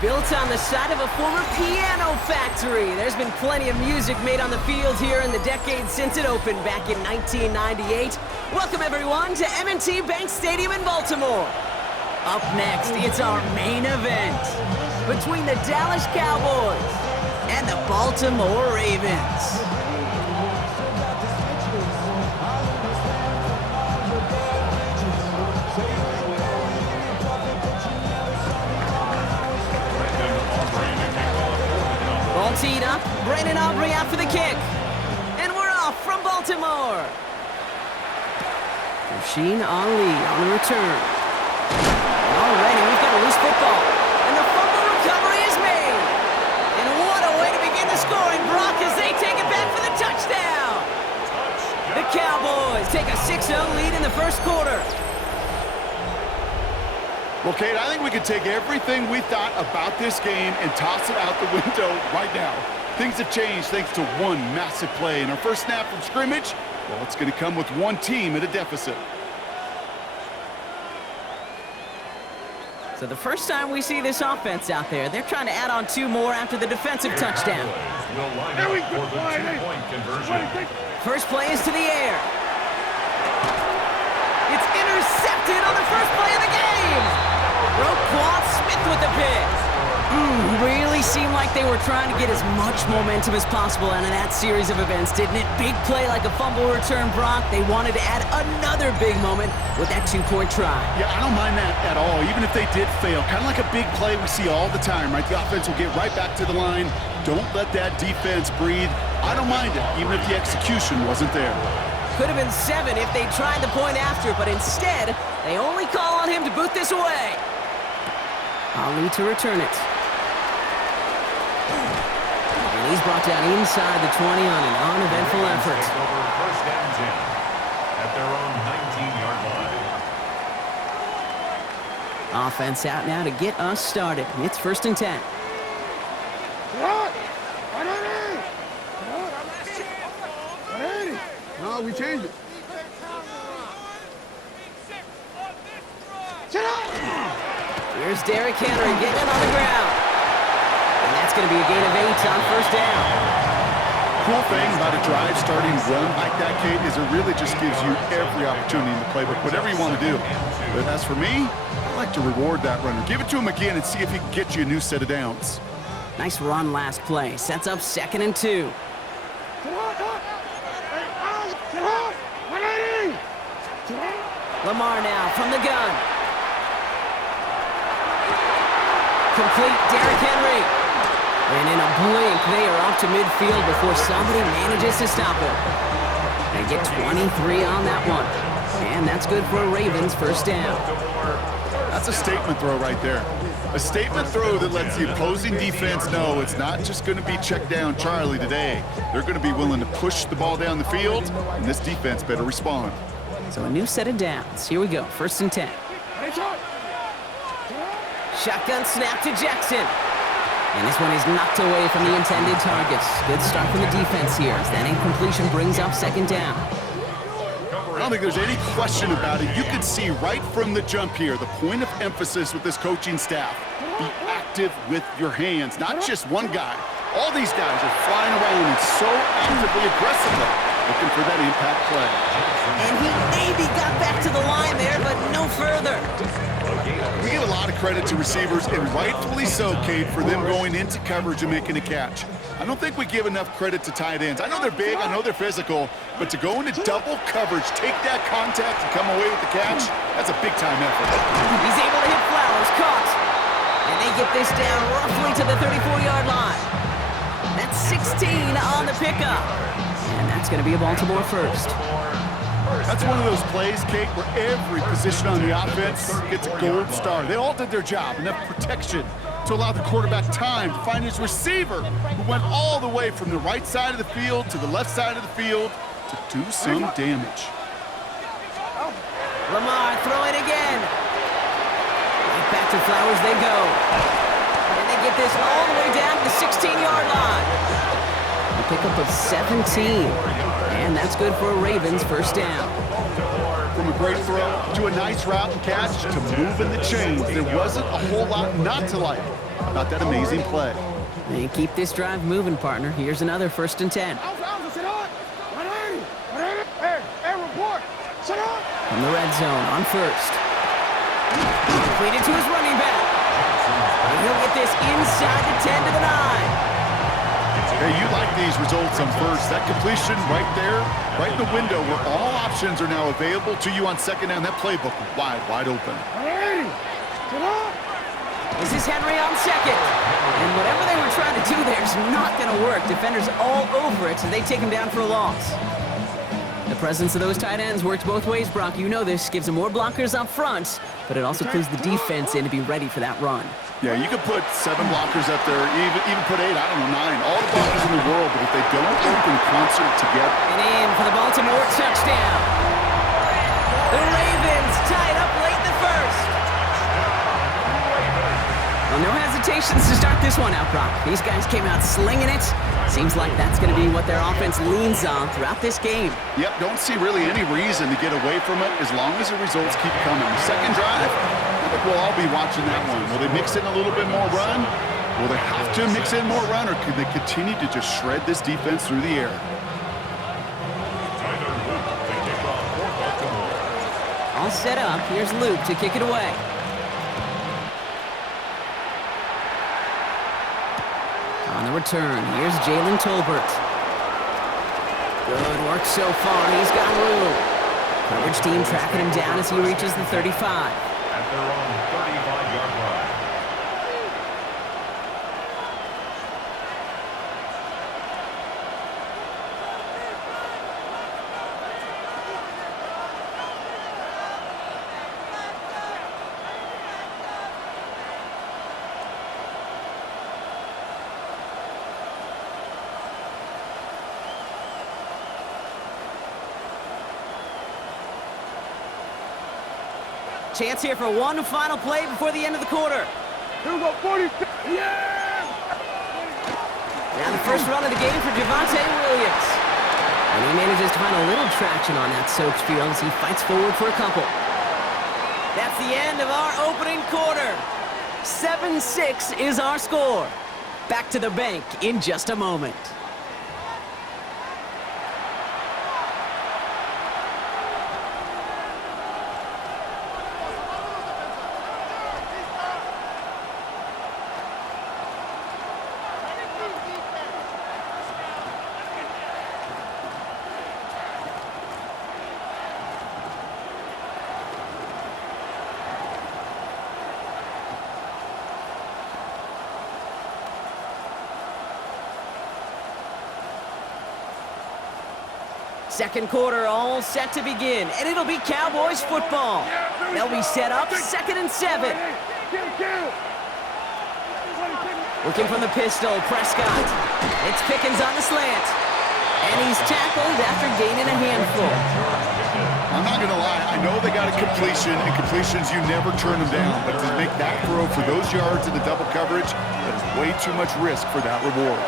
Built on the side of a former piano factory, there's been plenty of music made on the field here in the decade since it opened back in 1998. Welcome, everyone, to M&T Bank Stadium in Baltimore. Up next, it's our main event between the Dallas Cowboys and the Baltimore Ravens. Ball teed up, Brandon Aubrey out for the kick. And we're off from Baltimore. Rasheen Ali on the return. Already, we've got a loose football. And the fumble recovery is made. And what a way to begin the scoring, Brock, as they take it back for the touchdown. The Cowboys take a 6-0 lead in the first quarter. Well, Kate, I think we could take everything we thought about this game and toss it out the window right now. Things have changed thanks to one massive play. And our first snap from scrimmage, well, it's going to come with one team at a deficit. So the first time we see this offense out there, they're trying to add on two more after the defensive touchdown. First play is to the air. It's intercepted on the first play of the game. Roquan Smith with the pick. Really seemed like they were trying to get as much momentum as possible out of that series of events, didn't it? Big play like a fumble return, Brock. They wanted to add another big moment with that two-point try. Yeah, I don't mind that at all, even if they did fail. Kind of like a big play we see all the time, right? The offense will get right back to the line. Don't let that defense breathe. I don't mind it, even if the execution wasn't there. Could have been 7 if they tried the point after, but instead, they only call on him to boot this away. Ali to return it. And he's brought down inside the 20 on an uneventful effort. First down 10 at their own 19-yard line. Offense out now to get us started. It's 1st and 10. No, we changed it. Here's Derrick Henry getting it on the ground. And that's going to be a gain of 8 on 1st down. Cool thing about a drive starting run like that, Kate, is it really just gives you every opportunity in the playbook, whatever you want to do. But as for me, I like to reward that runner. Give it to him again and see if he can get you a new set of downs. Nice run last play. Sets up 2nd and 2. Lamar now from the gun. Complete Derrick Henry. And in a blink, they are off to midfield before somebody manages to stop him. They get 23 on that one. And that's good for a Ravens 1st down. That's a statement throw right there. A statement throw that lets the opposing defense know it's not just going to be check down Charlie today. They're going to be willing to push the ball down the field, and this defense better respond. So a new set of downs. Here we go, 1st and 10. Shotgun snap to Jackson. And this one is knocked away from the intended targets. Good start from the defense here as that incompletion brings up 2nd down. I don't think there's any question about it. You can see right from the jump here, the point of emphasis with this coaching staff. Be active with your hands, not just one guy. All these guys are flying around and so actively, aggressively looking for that impact play. And he maybe got back to the line there, but no further. We give a lot of credit to receivers, and rightfully so, Kate, for them going into coverage and making a catch. I don't think we give enough credit to tight ends. I know they're big, I know they're physical, but to go into double coverage, take that contact, and come away with the catch, that's a big-time effort. He's able to hit Flowers, caught. And they get this down roughly to the 34-yard line. That's 16 on the pickup. And that's going to be a Baltimore 1st. That's one of those plays, Kate, where every position on the offense gets a gold star. They all did their job, enough protection to allow the quarterback time to find his receiver, who went all the way from the right side of the field to the left side of the field to do some damage. Lamar throwing again. Right back to Flowers they go. And they get this all the way down to the 16-yard line. A pickup of 17. And that's good for a Ravens 1st down. From a great throw to a nice route and catch to moving the chains, there wasn't a whole lot not to like. about that amazing play. And keep this drive moving, partner. Here's another 1st and 10. From the red zone on 1st. Completed to his running back. And he'll get this inside the 10 to the 9. Hey, you like these results on 1st. That completion right there, right in the window where all options are now available to you on 2nd down. That playbook wide open. This is Henry on 2nd. And whatever they were trying to do there is not going to work. Defenders all over it, so they take him down for a loss. The presence of those tight ends works both ways, Brock. You know this. Gives them more blockers up front, but it also clues the defense in to be ready for that run. Yeah, you could put 7 blockers up there, even put 8, I don't know, 9. All the blockers in the world, but if they don't work in concert together. And in for the Baltimore touchdown. The Ravens tie it up late in the 1st. Well, no hesitations to start this one out, Brock. These guys came out slinging it. Seems like that's going to be what their offense leans on throughout this game. Yep, don't see really any reason to get away from it as long as the results keep coming. The 2nd drive, I think we'll all be watching that one. Will they mix in a little bit more run? Will they have to mix in more run, or could they continue to just shred this defense through the air? All set up. Here's Luke to kick it away. On the return, here's Jalen Tolbert. Good work so far. He's got room. Coverage team tracking him down as he reaches the 35. At their own 35-yard line. Chance here for one final play before the end of the quarter. Here we go, 40. Yeah! Now the first run of the game for Javonte Williams. And he manages to find a little traction on that soaked field as he fights forward for a couple. That's the end of our opening quarter. 7-6 is our score. Back to the bank in just a moment. Second quarter all set to begin, and it'll be Cowboys football. They'll be set up 2nd and 7. Looking from the pistol, Prescott. It's Pickens on the slant. And he's tackled after gaining a handful. I'm not going to lie, I know they got a completion, and completions, you never turn them down. But to make that throw for those yards in the double coverage, that is way too much risk for that reward.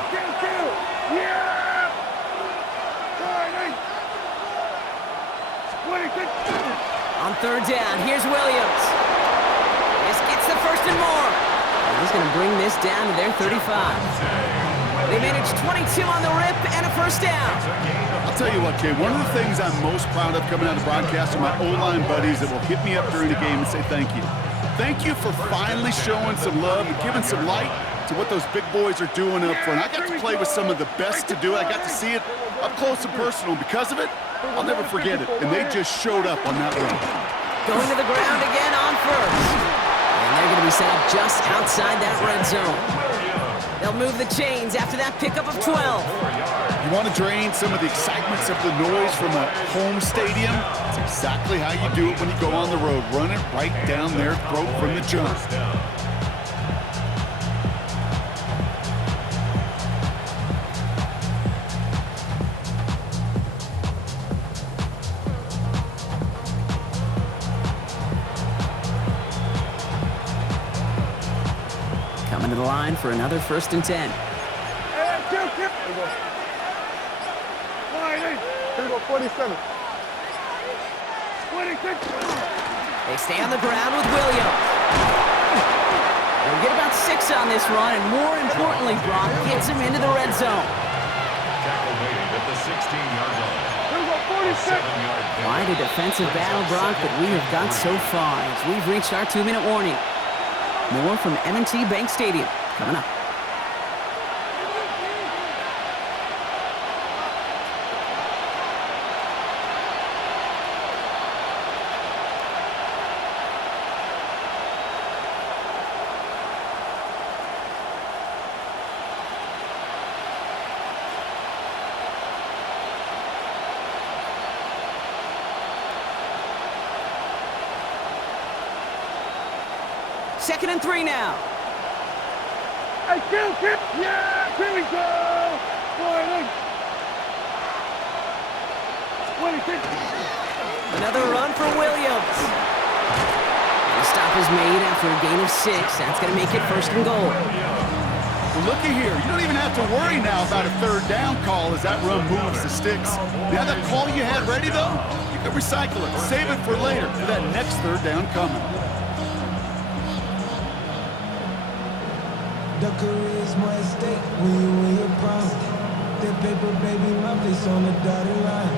On 3rd down, here's Williams. This gets the 1st and more. And he's going to bring this down to their 35. They managed 22 on the rip and a 1st down. I'll tell you what, Kay, one of the things I'm most proud of coming out of the broadcast are my O-line buddies that will hit me up during the game and say thank you. Thank you for finally showing some love and giving some light to what those big boys are doing up front. I got to play with some of the best to do it. I got to see it up close and personal. Because of it, I'll never forget it. And they just showed up on that run. Going to the ground again on 1st. And they're going to be set up just outside that red zone. They'll move the chains after that pickup of 12. You want to drain some of the excitement, some of the noise from a home stadium? It's exactly how you do it when you go on the road. Run it right down their throat from the jump. Coming to the line for another 1st and 10. Here we go, 47. They stay on the ground with Williams. They'll get about 6 on this run, and more importantly, Brock gets him into the red zone. Tackle made at the 16-yard line. Here we go, 46. 7-yard penalty. Quite a defensive battle, Brock, that we have got so far as we've reached our 2-minute warning. More from M&T Bank Stadium coming up. Second and 3 now. Hey, kill. Yeah, here we go. 26. Another run for Williams. The stop is made after a gain of 6. That's going to make it first and goal. Well, looky here. You don't even have to worry now about a third down call as that run moves the sticks. Now that call you had ready, though, you can recycle it. Save it for later for that next third down coming. The career's more at stake when you win your prime. That paper, baby, my face on the dotted line.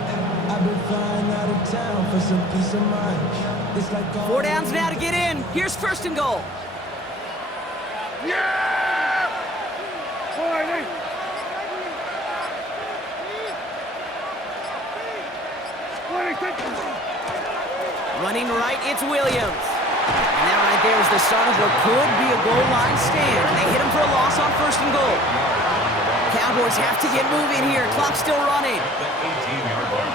I've been flying out of town for some peace of mind. It's like 4 downs now to get in. Here's first and goal. Yeah! 40. Running right, it's Williams. And that right there is the start of what could be a goal line stand. And they hit him for a loss on first and goal. Cowboys have to get moving here. Clock's still running. The 18-yard line.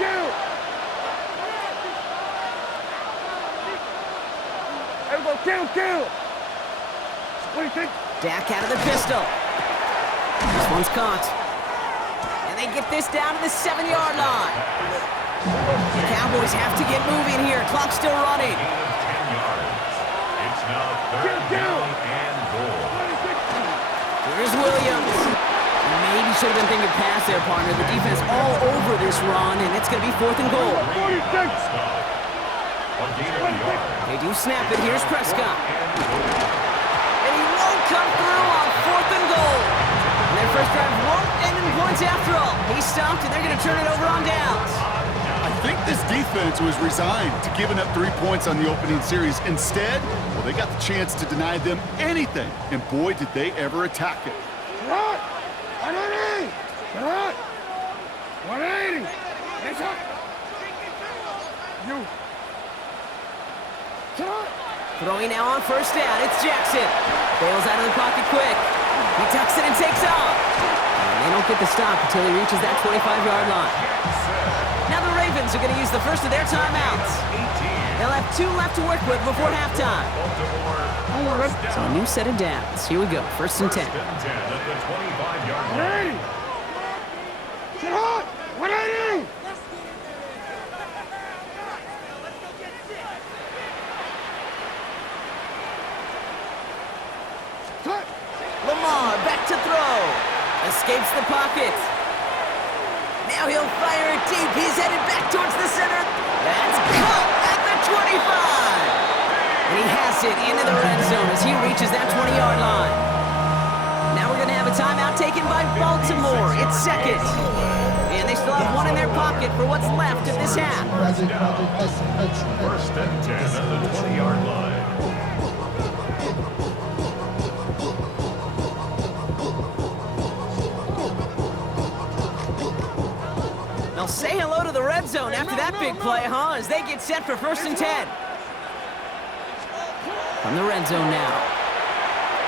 Kill. Here we go, kill. What do you think? Dak out of the pistol. This one's caught. And they get this down to the 7-yard line. The Cowboys have to get moving here. Clock's still running. 10 yards. It's now third down and goal. Here's Williams. Maybe should have been thinking pass there, partner. The defense all over this run, and it's going to be fourth and goal. 46. A gain of a yard. They do snap it. Here's Prescott. And he won't come through on fourth and goal. And their first drive won't end in points after all. He stopped, and they're going to turn it over on downs. I think this defense was resigned to giving up 3 points on the opening series. Instead, well, they got the chance to deny them anything. And boy, did they ever attack it. 180. It's up. You. Throwing now on first down. It's Jackson. Bails out of the pocket quick. He tucks it and takes off. And they don't get the stop until he reaches that 25-yard line. Now the Ravens are going to use the first of their timeouts. They'll have 2 left to work with before halftime. So a new set of downs. Here we go. First and 10. At the 25-yard line. 180. Get hot. 180. Lamar back to throw. Escapes the pocket. Now he'll fire it deep. He's headed back towards the center. That's caught at the 25. And he has it into the red zone as he reaches that 20-yard line. Now we're going to have a timeout taken by Baltimore. It's second. And they still have 1 in their pocket for what's left of this half. First and 10 at the 20-yard line. They'll say hello to the red zone after that big play, huh? As they get set for first and 10. From the red zone now.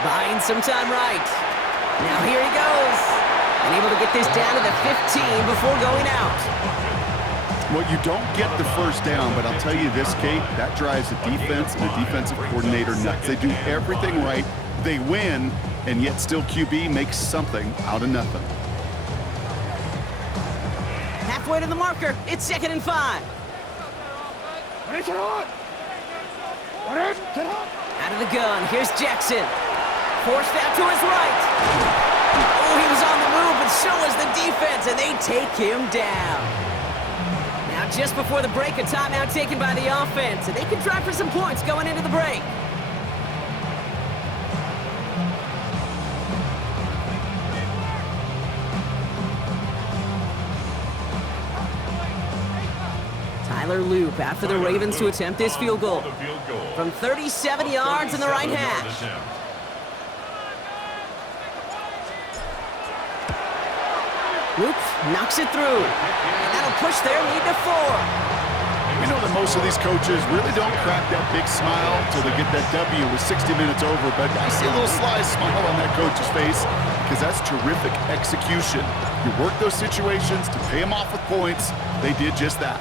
Buying some time right. Now here he goes. And able to get this down to the 15 before going out. Well, you don't get the first down, but I'll tell you this, Kate, that drives the defense and the defensive coordinator nuts. They do everything right. They win, and yet still QB makes something out of nothing. Halfway to the marker. It's second and 5. Out of the gun. Here's Jackson. Forced out to his right. Oh, he was on the move, but so was the defense, and they take him down. Now, just before the break, a timeout taken by the offense, and they can try for some points going into the break. Tyler Loop out for the Ravens to attempt this field goal. From 37 yards in the right hash. Loop knocks it through. And that'll push their lead to 4. We know that most of these coaches really don't crack that big smile till they get that W with 60 minutes over, but I see a little sly smile on that coach's face because that's terrific execution. You work those situations to pay them off with points. They did just that.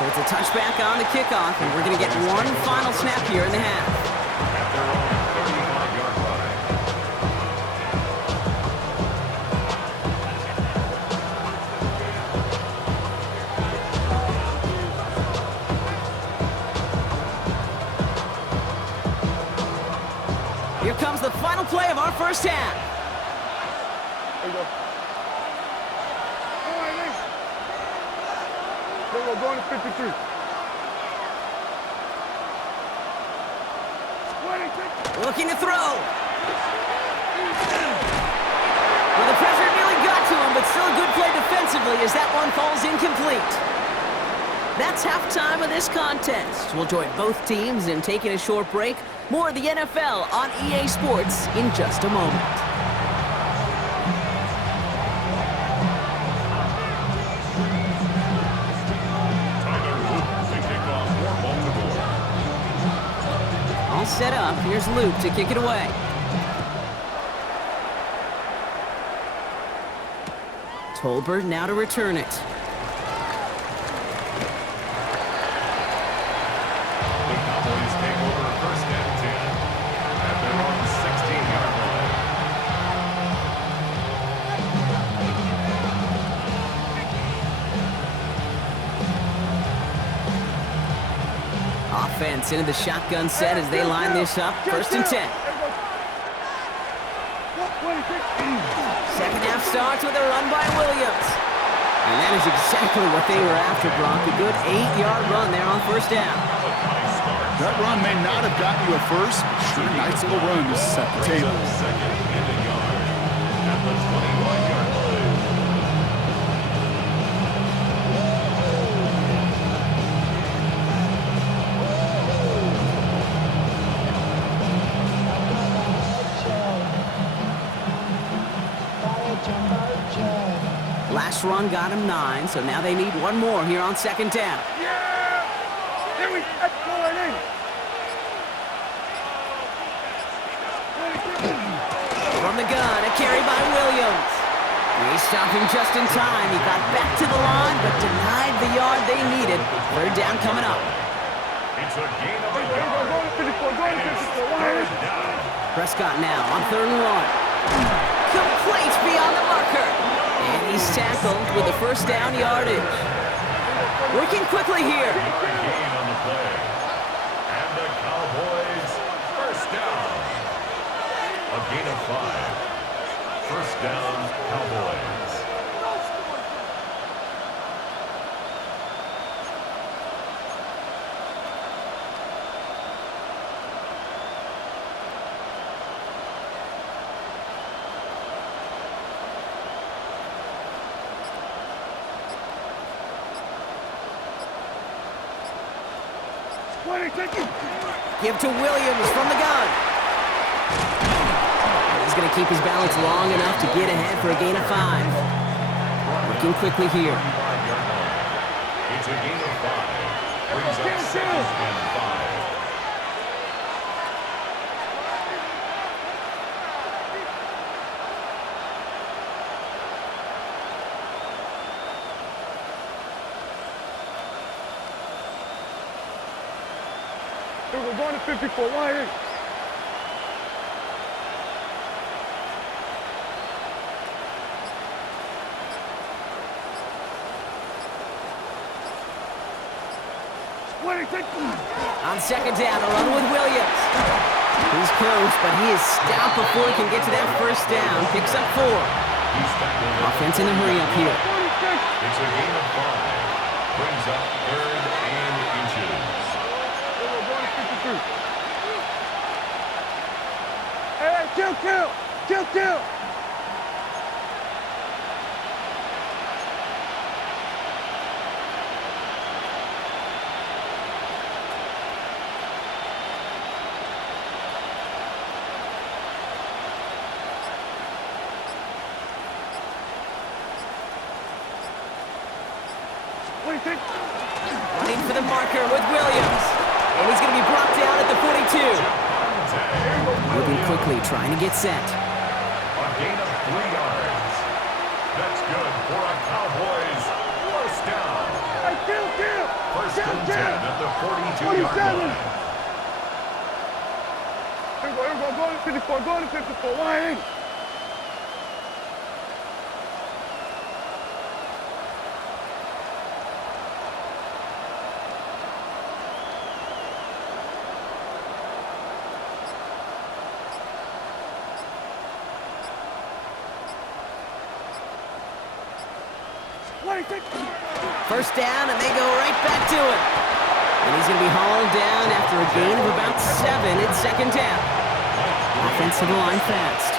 So it's a touchback on the kickoff, and we're going to get one final snap here in the half. Here comes the final play of our first half. There you go. All right, Nick. There we go, going to 53. Looking to throw. Well, the pressure nearly got to him, but still a good play defensively as that one falls incomplete. That's halftime of this contest. We'll join both teams in taking a short break. More of the NFL on EA Sports in just a moment. All set up. Here's Luke to kick it away. Tolbert now to return it. Offense into the shotgun set as they line this up. 1st and 10. Second half starts with a run by Williams. And that is exactly what they were after, Brock. A good 8-yard run there on 1st down. That run may not have gotten you a first, but sure, nice little run to set the table. Second and a yard at the 21-yard line. Last run got him 9, so now they need one more here on 2nd down. Yeah! There we go. Going in. From the gun, a carry by Williams. He stopped him just in time. He got back to the line, but denied the yard they needed. 3rd down coming up. It's a gain of a yard. Going to 54. Going to 54. Third down. Prescott now on 3rd and 1. Complete beyond the marker. And he's tackled with the 1st down yardage. Working quickly here. Gain on the play. And the Cowboys, 1st down. A gain of 5. 1st down, Cowboys. Give to Williams from the gun. He's going to keep his balance long enough to get ahead for a gain of 5. Working quickly here. It's a gain of 5. Brings up 2nd and 5. We're going to 54. Why here? On 2nd down, a run with Williams. He's close, but he is stopped before he can get to that 1st down. Picks up 4. Offense in a hurry up here. It's a gain of 5. Brings up 3rd and inches. Hey, kill! Running for the marker with Williams. And he's going to be brought down at the 42. Moving quickly, trying to get set. A gain of 3 yards. That's good for a Cowboys first down. First and 10 at the 42-yard line. Go to 54, go to 54, wide. First down, and they go right back to it. And he's going to be hauled down after a gain of about 7 at second down. Offensive line fast.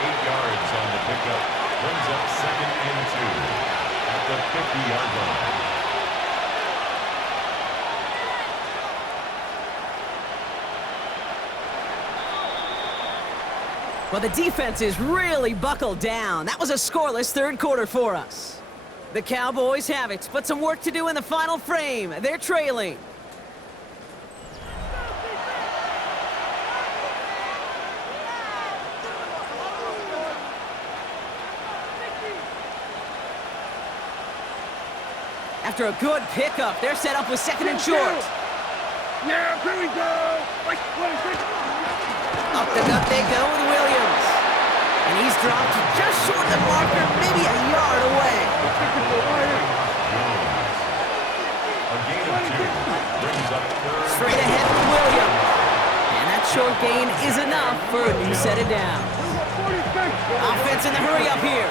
8 yards on the pickup. Brings up second and 2 at the 50-yard line. Well, the defense is really buckled down. That was a scoreless third quarter for us. The Cowboys have it, but some work to do in the final frame. They're trailing. After a good pickup, they're set up with second and short. Yeah, here we go. Up the gut they go with Williams. And he's dropped just short of the marker, maybe a yard away. A gain of 2 brings up third. Straight ahead with Williams. And that short gain is enough for a new set of downs. Offense in the hurry up here.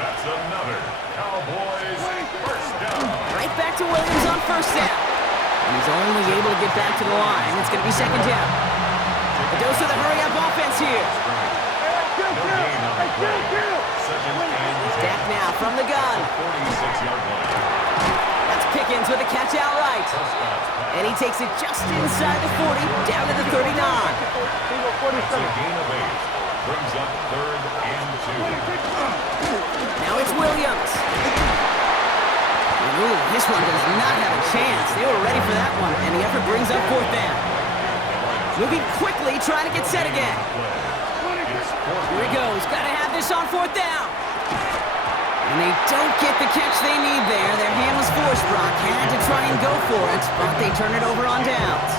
That's another Cowboys first down. Right back to Williams on first down. And he's only able to get back to the line. It's going to be second down. A dose of the hurry-up offense here. Back now from the gun. 46-yard line. That's Pickens with a catch outright. And he takes it just inside the 40, down to the 39. It's a gain of 8. Brings up third and 2. Now it's Williams. Ooh, this one does not have a chance. They were ready for that one, and the effort brings up fourth down. Moving quickly, trying to get set again. Here he goes. Got to have this on fourth down. And they don't get the catch they need there. Their hand was forced, Brock. Had to try and go for it, but they turn it over on downs.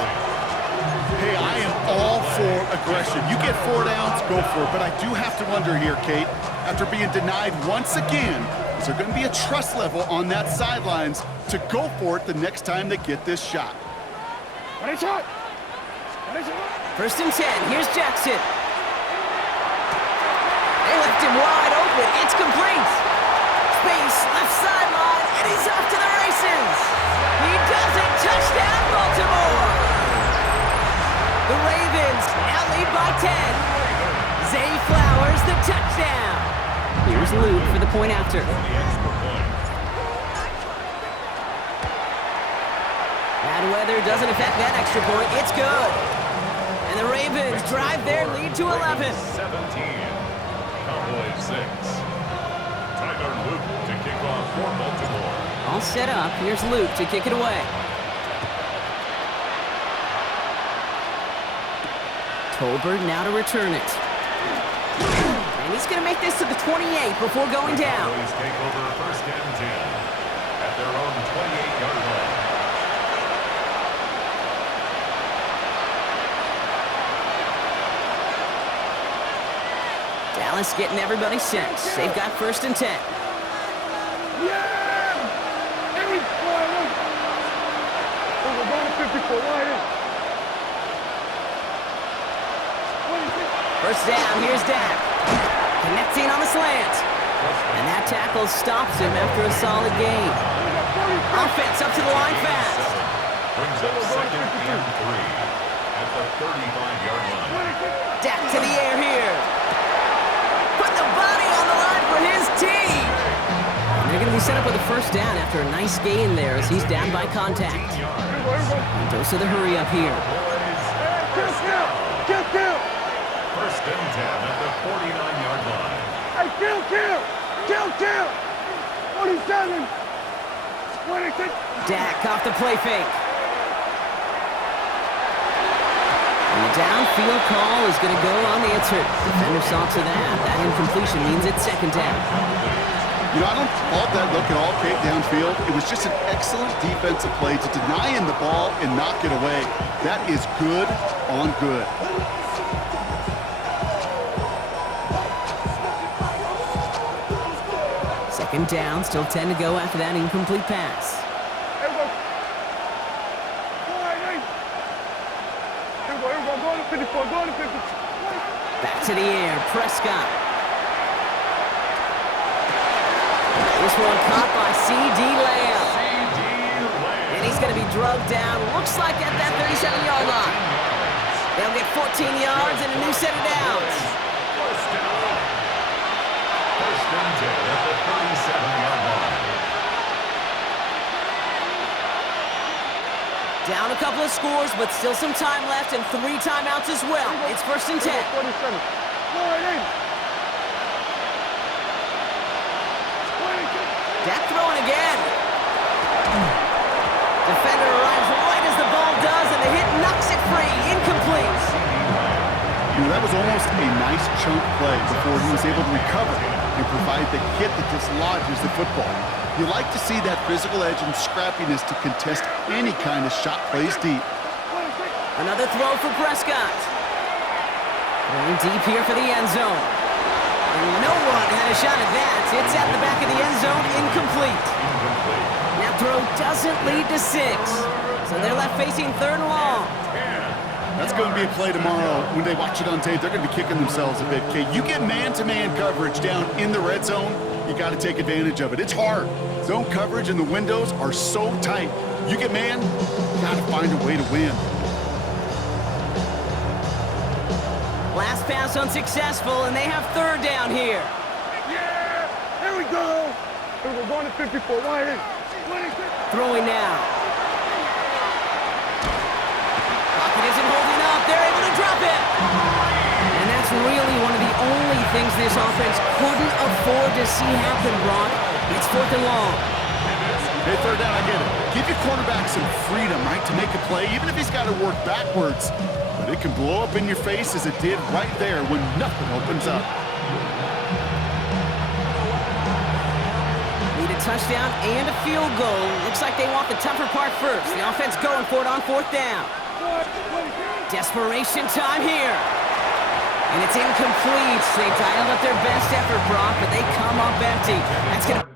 Hey, I am all for aggression. You get 4 downs, go for it. But I do have to wonder here, Kate, after being denied once again, is there going to be a trust level on that sidelines to go for it the next time they get this shot? First and 10. Here's Jackson. They left him wide open. It's complete. Space, left sideline, and he's off to the races. He does it. Touchdown, Baltimore. The Ravens now lead by 10. Zay Flowers, the touchdown. Here's Luke for the point after. Bad weather doesn't affect that extra point. It's good. And the Ravens drive their lead to 11. 17. Cowboys 6. Tyler Luke to kick off for Baltimore. All set up. Here's Luke to kick it away. Tolbert now to return it. And he's going to make this to the 28 before going down. Cowboys take over first and 10 at their own 28-yard line. Dallas getting everybody set. They've got first and 10. First down, here's Dak. Connecting on the slant. And that tackle stops him after a solid gain. Offense up to the line fast. Brings up second and 3 at the 35-yard line. Dak to the air here. Put the body on the line for his team. And they're going to be set up with a first down after a nice gain there as he's down by contact. And dose of the hurry up here. First and 10 at the 49-yard line. Hey, kill! 47! Dak off the play fake. And the downfield call is going to go unanswered. Defender saw to that. That incompletion means it's second down. You know, I don't fault that look at all, Kate, downfield. It was just an excellent defensive play to deny him the ball and knock it away. That is good on good. Second down, still 10 to go after that incomplete pass. Back to the air, Prescott. This one caught by C.D. Lamb. And he's going to be drugged down, looks like at that 37-yard line. They'll get 14 yards and a new set of downs. First down. First and 10 at the 37-yard line. Down a couple of scores, but still some time left and 3 timeouts as well. It's first and 10. Dak throwing again. Defender arrives right as the ball does, and the hit knocks it free. Incomplete. You know, that was almost a nice chunk play before he was able to recover and provide the hit that dislodges the football. You like to see that physical edge and scrappiness to contest any kind of shot plays deep. Another throw for Prescott. Going deep here for the end zone. And no one had a shot at that. It's at the back of the end zone, incomplete. That throw doesn't lead to 6. So they're left facing third and long. That's going to be a play tomorrow. When they watch it on tape, they're going to be kicking themselves a bit, Kate. You get man-to-man coverage down in the red zone, you got to take advantage of it. It's hard. Zone coverage and the windows are so tight. You get man, you got to find a way to win. Last pass unsuccessful, and they have third down here. Yeah! Here we go! We're going to 54. Throwing now. Pocket isn't holding up. They're able to drop it. And that's really one of the only things this offense couldn't afford to see happen, Brock. It's fourth and long. Hey, third down, I get it. Give your quarterback some freedom, right, to make a play, even if he's got to work backwards. But it can blow up in your face as it did right there when nothing opens up. Need a touchdown and a field goal. Looks like they want the tougher part first. The offense going for it on fourth down. Desperation time here. And it's incomplete. They dialed up their best effort, Brock, but they come up empty. That's going to